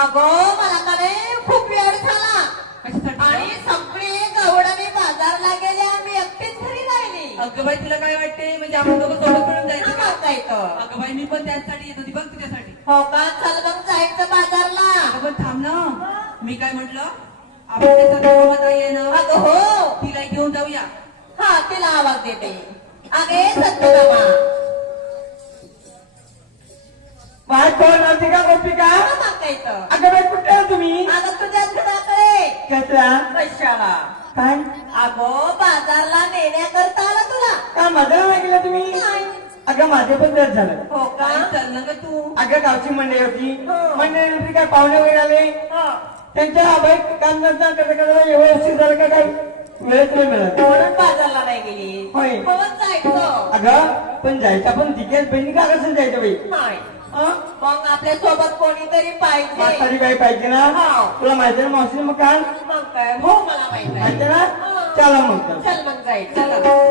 अगं मला का नाही खूप वेळ झाला आणि सगळे गवडणी बाजारला गेले आम्ही एकटीच घरी राहिली. अगं बाई तुला काय वाटते म्हणजे आपण दोघं सोबत मिळून जायचं का? जायचं. अगं बाई मी पण त्यासाठी येत होती बघ तुझ्यासाठी. हो का? चल मग जायचं बाजारला. अगं पण थांब ना मी काय म्हटलं आपण ते सत्यभामा ताई आहे ना. अगं हो तिला घेऊन जाऊया. हा तिला आवाज देते. अगे सत्यभामा वाट कोण होती का गोपिका? सांगायचं. अगं बाई कुठे आहे तुम्ही? अगं तुझ्याच घराकडे कसला पैशाला. काय अगो बाजारला नेण्याकरता आला तुला. का माझ्याला गेला तुम्ही? नाही. अगं माझे पण तेच झालं. हो का? चल ना ग तू. अगं गावची मंडळी होती. हो. मंडळी काय पाहुणे वगैरे आले. हो. त्यांच्या अभय काम नसता करता व्यवस्थित झालं का काय वेळच नाही मिळत म्हणून बाजारला नाही गेली. होय. म्हणून जायचं. अगं पण जायचं पण तिघेच बहिणी का कसं जायचं बाई? नाही हं? मग आपल्या सोबत कोणीतरी पाहिजे. म्हातारी बाई पाहिजे ना. हो. तुला माहिती ना मावशी मग काय मग काय हो मला माहित आहे. माहिती ना. हो. चला मग चल मग जायचं. चला.